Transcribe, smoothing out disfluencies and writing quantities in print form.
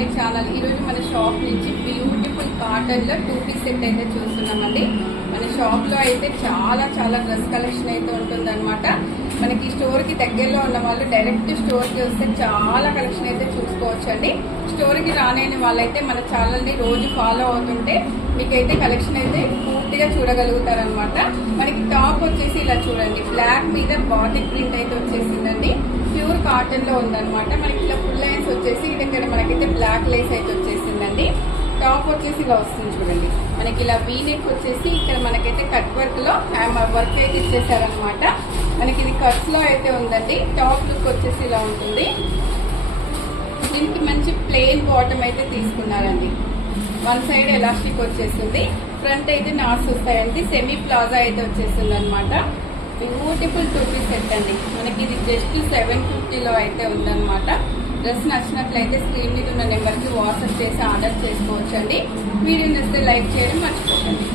My channel. ఈరోజు మన shop నుంచి బ్యూటిఫుల్ కాటన్ లో 2 పీస్ సెట్ అయితే చూస్తున్నామండి. మన షాప్ లో అయితే చాలా డ్రెస్ కలెక్షన్ అయితే ఉంటుందన్నమాట. మనకి స్టోర్ కి దగ్గరలో ఉన్న వాళ్ళు డైరెక్ట్ స్టోర్ కి వస్తే చాలా కలెక్షన్ అయితే చూసుకోవచ్చండి. స్టోర్ కి రాలేని వాళ్ళైతే మన ఛానల్ ని రోజు ఫాలో అవుతుంటే మీకైతే కలెక్షన్ అయితే పూర్తిగా చూడగలుగుతారనమాట. మనకి టాప్ వచ్చేసి ఇలా చూడండి, బ్లాక్ మీద బాటిక్ ప్రింట్ అయితే వచ్చేసిందండి. ప్యూర్ కాటన్ లో ఉందన్నమాట. మనకి ఇలా ఫుల్ లైన్స్ వచ్చేసి ఇక్కడ మనకైతే బ్లాక్ లేస్ అయితే వచ్చేసిందండి. టాప్ వచ్చేసి ఇలా వస్తుంది చూడండి. మనకి ఇలా వీ నెక్ వచ్చేసి ఇక్కడ మనకైతే కట్ వర్క్ లో వర్క్ అయితే ఇచ్చేసారనమాట. మనకి ఇది కట్స్ లో అయితే ఉందండి. టాప్ లుక్ వచ్చేసి ఇలా ఉంటుంది. దీనికి మంచి ప్లెయిన్ బాటమ్ అయితే తీసుకున్నారండి. వన్ సైడ్ ఎలాస్టిక్ వచ్చేస్తుంది, ఫ్రంట్ అయితే నాట్స్ వస్తాయండి. సెమీ ప్లాజా అయితే వచ్చేస్తుంది అనమాట. బ్యూటిఫుల్ 2 పీస్ సెట్ అండి. మనకి ఇది జస్ట్ 750లో అయితే ఉందన్నమాట. డ్రెస్ నచ్చినట్లయితే స్క్రీన్ మీద ఉన్న నెంబర్కి వాట్సాప్ చేసి ఆర్డర్ చేసుకోవచ్చండి. వీడియో నచ్చితే లైక్ చేయడం మర్చిపోకండి.